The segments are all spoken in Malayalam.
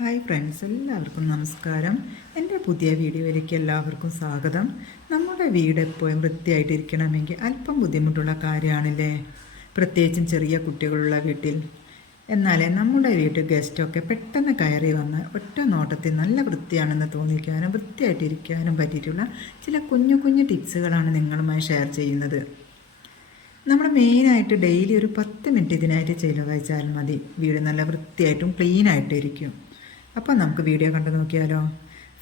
ഹായ് ഫ്രണ്ട്സ് എല്ലാവർക്കും നമസ്കാരം. എന്റെ പുതിയ വീഡിയോയിലേക്ക് എല്ലാവർക്കും സ്വാഗതം. നമ്മുടെ വീട് എപ്പോഴും വൃത്തിയായിട്ടിരിക്കണമെങ്കിൽ അല്പം ബുദ്ധിമുട്ടുള്ള കാര്യമാണല്ലേ? പ്രത്യേകിച്ചും ചെറിയ കുട്ടികളുള്ള വീട്ടിൽ. എന്നാലേ നമ്മുടെ വീട്ടിൽ ഗസ്റ്റൊക്കെ പെട്ടെന്ന് കയറി വന്ന് ഒറ്റ നോട്ടത്തിൽ നല്ല വൃത്തിയാണെന്ന് തോന്നിക്കാനും വൃത്തിയായിട്ടിരിക്കാനും പറ്റിയിട്ടുള്ള ചില കുഞ്ഞു കുഞ്ഞു ടിപ്സുകളാണ് നിങ്ങളുമായി ഷെയർ ചെയ്യുന്നത്. നമ്മൾ മെയിനായിട്ട് ഡെയിലി ഒരു പത്ത് മിനിറ്റ് ഇതിനായിട്ട് ചിലവഴിച്ചാൽ മതി. വീട് നല്ല വൃത്തിയായിട്ടും ഇരിക്കും അപ്പോൾ നമുക്ക് വീഡിയോ കണ്ടു നോക്കിയാലോ?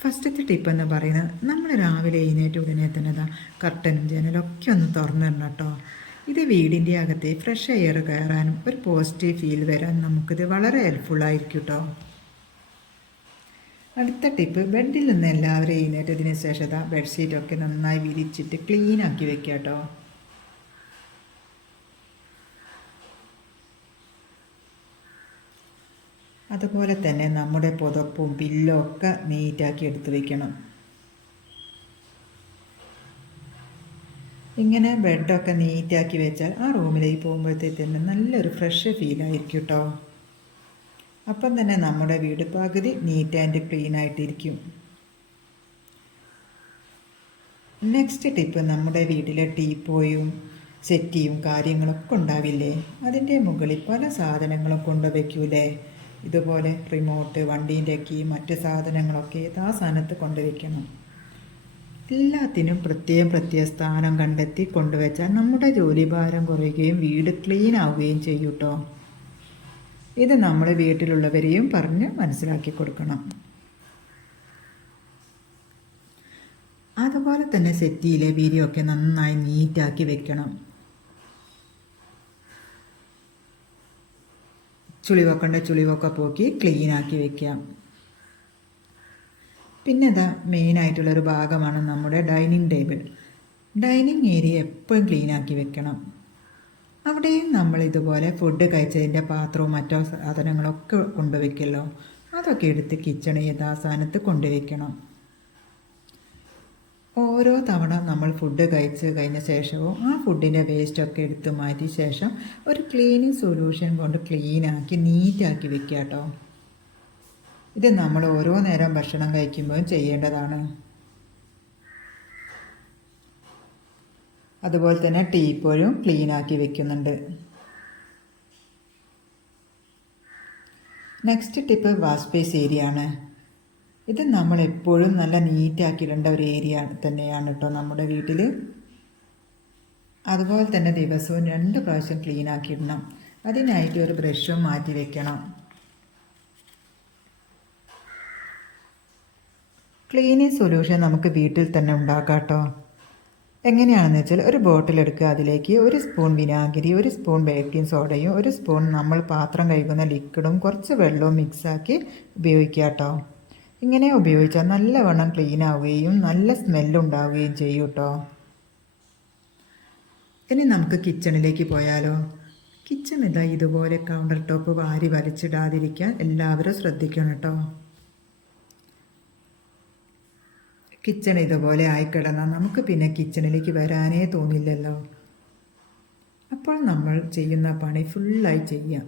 ഫസ്റ്റത്തെ ടിപ്പ് എന്ന് പറയുന്നത് നമ്മൾ രാവിലെ എഴുന്നേറ്റ് ഉടനെ തന്നെ ഇതാ കർട്ടനും ജനലും ഒക്കെ ഒന്ന് തുറന്നിടണം കേട്ടോ. ഇത് വീടിന്റെ അകത്തെ ഫ്രഷ് എയർ കയറാനും ഒരു പോസിറ്റീവ് ഫീൽ വരാനും നമുക്കിത് വളരെ ഹെൽപ്ഫുള്ളായിരിക്കും കേട്ടോ. അടുത്ത ടിപ്പ് ബെഡിൽ നിന്ന് എല്ലാവരും എഴുന്നേറ്റതിന് ശേഷം ബെഡ്ഷീറ്റൊക്കെ നന്നായി വിരിച്ചിട്ട് ക്ലീൻ ആക്കി വെക്കുക കേട്ടോ. അതുപോലെ തന്നെ നമ്മുടെ പുതപ്പും ബില്ലും ഒക്കെ നീറ്റാക്കി എടുത്തു വയ്ക്കണം ഇങ്ങനെ ബെഡൊക്കെ നീറ്റാക്കി വെച്ചാൽ ആ റൂമിലേക്ക് പോകുമ്പോഴത്തേക്ക് തന്നെ നല്ലൊരു ഫ്രഷ് ഫീലായിരിക്കും കേട്ടോ അപ്പം തന്നെ നമ്മുടെ വീട് പകുതി നീറ്റ് ആൻഡ് ക്ലീൻ ആയിട്ടിരിക്കും. നെക്സ്റ്റ് ടിപ്പ് നമ്മുടെ വീട്ടിലെ ടീപ്പോയും സെറ്റിയും കാര്യങ്ങളൊക്കെ ഉണ്ടാവില്ലേ? അതിന്റെ മുകളിൽ പല സാധനങ്ങളും കൊണ്ടുവയ്ക്കൂലേ? ഇതുപോലെ റിമോട്ട് വണ്ടീന്റെ കീ മറ്റ് സാധനങ്ങളൊക്കെ ആ സ്ഥാനത്ത് കൊണ്ടുവയ്ക്കണം. എല്ലാത്തിനും പ്രത്യേകം പ്രത്യേക സ്ഥാനം കണ്ടെത്തി കൊണ്ടുവച്ചാൽ നമ്മുടെ ജോലിഭാരം കുറയുകയും വീട് ക്ലീൻ ആവുകയും ചെയ്യും ഇത് നമ്മൾ വീട്ടിലുള്ളവരെയും പറഞ്ഞ് മനസ്സിലാക്കി കൊടുക്കണം. അതുപോലെ തന്നെ സെറ്റിയിലെ വീരിയൊക്കെ നന്നായി നീറ്റാക്കി വെക്കണം. ചുളിവൊക്കണ്ട ചുളിവൊക്കെ പോക്കി ക്ലീൻ ആക്കി വെക്കാം. പിന്നെ അതാ മെയിനായിട്ടുള്ളൊരു ഭാഗമാണ് നമ്മുടെ ഡൈനിങ് ടേബിൾ ഡൈനിങ് ഏരിയ എപ്പോഴും ക്ലീൻ ആക്കി വെക്കണം. അവിടെയും നമ്മൾ ഇതുപോലെ ഫുഡ് കഴിച്ചതിന്റെ പാത്രവും മറ്റോ സാധനങ്ങളൊക്കെ കൊണ്ടുവയ്ക്കല്ലോ. അതൊക്കെ എടുത്ത് കിച്ചണിൽ യഥാസ്ഥാനത്ത് കൊണ്ടുവയ്ക്കണം. ഓരോ തവണ നമ്മൾ ഫുഡ് കഴിച്ച് കഴിഞ്ഞ ശേഷവും ആ ഫുഡിന്റെ വേസ്റ്റൊക്കെ എടുത്ത് മാറ്റിയ ശേഷം ഒരു ക്ലീനിങ് സൊല്യൂഷൻ കൊണ്ട് ക്ലീനാക്കി നീറ്റാക്കി വെക്കുക കേട്ടോ. ഇത് നമ്മൾ ഓരോ നേരം ഭക്ഷണം കഴിക്കുമ്പോഴും ചെയ്യേണ്ടതാണ്. അതുപോലെ തന്നെ ടീപ്പോഴും ക്ലീനാക്കി വെക്കുന്നുണ്ട്. Next tip wash space area ആണ്. ഇത് നമ്മൾ എപ്പോഴും നല്ല നീറ്റാക്കിയിടേണ്ട ഒരു ഏരിയ തന്നെയാണ് കേട്ടോ നമ്മുടെ വീട്ടിൽ അതുപോലെ തന്നെ ദിവസവും രണ്ട് പ്രാവശ്യം ക്ലീൻ ആക്കി ഇടണം അതിനായിട്ട് ഒരു ബ്രഷും മാറ്റി വെക്കണം. ക്ലീനിങ് സൊല്യൂഷൻ നമുക്ക് വീട്ടിൽ തന്നെ ഉണ്ടാക്കാം കേട്ടോ എങ്ങനെയാണെന്ന് വെച്ചാൽ ഒരു ബോട്ടിൽ എടുക്കുക അതിലേക്ക് ഒരു സ്പൂൺ വിനാഗിരി ഒരു സ്പൂൺ ബേക്കിംഗ് സോഡയും ഒരു സ്പൂൺ നമ്മൾ പാത്രം കഴുകുന്ന ലിക്വിഡും കുറച്ച് വെള്ളവും മിക്സാക്കി ഉപയോഗിക്കാം കേട്ടോ ഇങ്ങനെ ഉപയോഗിച്ചാൽ നല്ലവണ്ണം ക്ലീൻ ആവുകയും നല്ല സ്മെല്ലുണ്ടാവുകയും ചെയ്യും കേട്ടോ ഇനി നമുക്ക് കിച്ചണിലേക്ക് പോയാലോ. കിച്ചൺ ഇതാ ഇതുപോലെ കൗണ്ടർ ടോപ്പ് വാരി വലിച്ചിടാതിരിക്കാൻ എല്ലാവരും ശ്രദ്ധിക്കണം കേട്ടോ കിച്ചൺ ഇതുപോലെ ആയിക്കിടന്നാൽ നമുക്ക് പിന്നെ കിച്ചണിലേക്ക് വരാനേ തോന്നില്ലല്ലോ. അപ്പോൾ നമ്മൾ ചെയ്യുന്ന പണി ഫുള്ളായി ചെയ്യാം.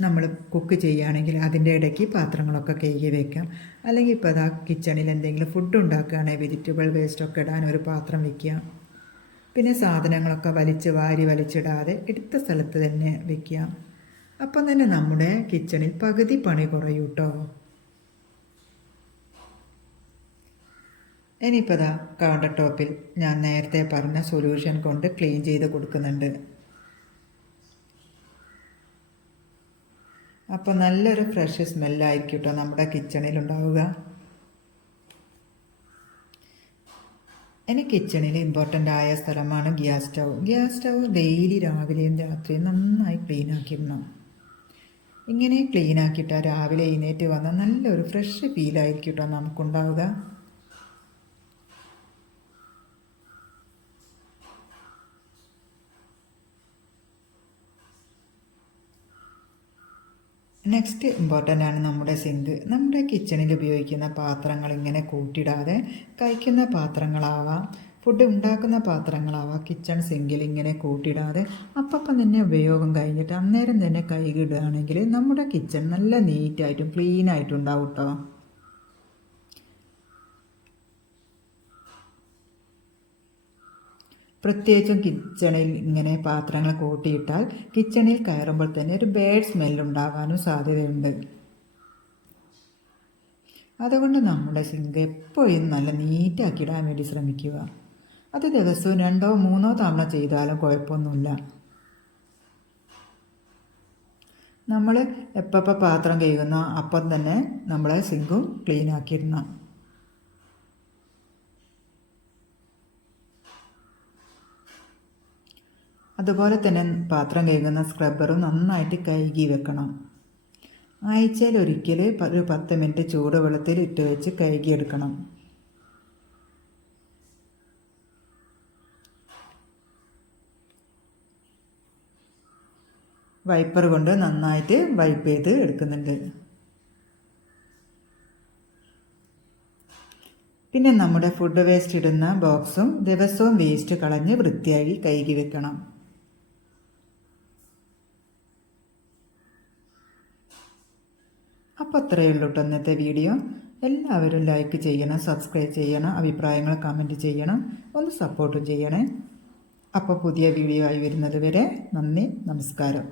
നമ്മൾ കുക്ക് ചെയ്യുകയാണെങ്കിൽ അതിന്റെ ഇടയ്ക്ക് പാത്രങ്ങളൊക്കെ കഴുകി വെക്കാം. അല്ലെങ്കിൽ ഇപ്പോൾ അതാ കിച്ചണിൽ എന്തെങ്കിലും ഫുഡ് ഉണ്ടാക്കുകയാണെങ്കിൽ വെജിറ്റബിൾ വേസ്റ്റൊക്കെ ഇടാൻ ഒരു പാത്രം വെക്കുക. പിന്നെ സാധനങ്ങളൊക്കെ വലിച്ച് വാരി വലിച്ചിടാതെ എടുത്ത സ്ഥലത്ത് തന്നെ വെക്കുക. അപ്പം തന്നെ നമ്മുടെ കിച്ചണിൽ പകുതി പണി കുറയും കേട്ടോ ഇനിയിപ്പോൾ അതാ കൗണ്ടർ ടോപ്പിൽ ഞാൻ നേരത്തെ പറഞ്ഞ സൊല്യൂഷൻ കൊണ്ട് ക്ലീൻ ചെയ്ത് കൊടുക്കുന്നുണ്ട്. അപ്പോൾ നല്ലൊരു ഫ്രഷ് സ്മെല്ലായിരിക്കും കേട്ടോ നമ്മുടെ കിച്ചണിൽ ഉണ്ടാവുക. ഇനി കിച്ചണിൽ ഇമ്പോർട്ടന്റ് ആയ സ്ഥലമാണ് gas stove. Gas stove daily രാവിലെയും രാത്രിയും നന്നായി ക്ലീൻ ആക്കിയിടണം ഇങ്ങനെ ക്ലീൻ ആക്കിയിട്ടാൽ രാവിലെ എഴുന്നേറ്റ് വന്നാൽ നല്ലൊരു ഫ്രഷ് ഫീലായിരിക്കും കേട്ടോ നമുക്കുണ്ടാവുക. നെക്സ്റ്റ് ഇമ്പോർട്ടന്റ് ആണ് നമ്മുടെ സിങ്ക്. നമ്മുടെ കിച്ചണിൽ ഉപയോഗിക്കുന്ന പാത്രങ്ങൾ ഇങ്ങനെ കൂട്ടിടാതെ കഴിക്കുന്ന പാത്രങ്ങളാവാം. ഫുഡ് ഉണ്ടാക്കുന്ന പാത്രങ്ങളാവാം. കിച്ചൺ സിങ്കിൽ ഇങ്ങനെ കൂട്ടിടാതെ അപ്പം തന്നെ ഉപയോഗം കഴിഞ്ഞിട്ട് അന്നേരം തന്നെ കൈകിടുകയാണെങ്കിൽ നമ്മുടെ കിച്ചൺ നല്ല നീറ്റായിട്ടും ക്ലീനായിട്ടും ഉണ്ടാവും കേട്ടോ പ്രത്യേകിച്ചും കിച്ചണിൽ ഇങ്ങനെ പാത്രങ്ങൾ കൂട്ടിയിട്ടാൽ കിച്ചണിൽ കയറുമ്പോൾ തന്നെ ഒരു ബാഡ് സ്മെല്ലുണ്ടാകാനും സാധ്യതയുണ്ട്. അതുകൊണ്ട് നമ്മുടെ സിങ്ക് എപ്പോഴും നല്ല നീറ്റാക്കി ഇടാൻ വേണ്ടി ശ്രമിക്കുക. അത് ദിവസവും രണ്ടോ മൂന്നോ തവണ ചെയ്താലും കുഴപ്പമൊന്നുമില്ല. നമ്മൾ എപ്പോൾ പാത്രം കഴുകുന്ന അപ്പം തന്നെ നമ്മളെ സിങ്കും ക്ലീൻ അതുപോലെ തന്നെ പാത്രം കഴുകുന്ന സ്ക്രബ്ബറും നന്നായിട്ട് കഴുകി വെക്കണം. ആഴ്ചയിൽ ഒരിക്കൽ ഒരു പത്ത് മിനിറ്റ് ചൂടുവെള്ളത്തിൽ ഇട്ട് വെച്ച് കഴുകിയെടുക്കണം. വൈപ്പർ കൊണ്ട് നന്നായിട്ട് വൈപ്പ് ചെയ്ത് എടുക്കുന്നുണ്ട്. പിന്നെ നമ്മുടെ ഫുഡ് വേസ്റ്റ് ഇടുന്ന ബോക്സും ദിവസവും വേസ്റ്റ് കളഞ്ഞ് വൃത്തിയായി കഴുകി വെക്കണം. അപ്പോൾ അത്രയേ ഉള്ളൂ കേട്ടോ ഇന്നത്തെ വീഡിയോ. എല്ലാവരും ലൈക്ക് ചെയ്യണം സബ്സ്ക്രൈബ് ചെയ്യണം അഭിപ്രായങ്ങൾ കമന്റ് ചെയ്യണം ഒന്ന് സപ്പോർട്ട് ചെയ്യണേ. അപ്പോൾ പുതിയ വീഡിയോ ആയി വരുന്നത് വരെ നന്ദി നമസ്കാരം.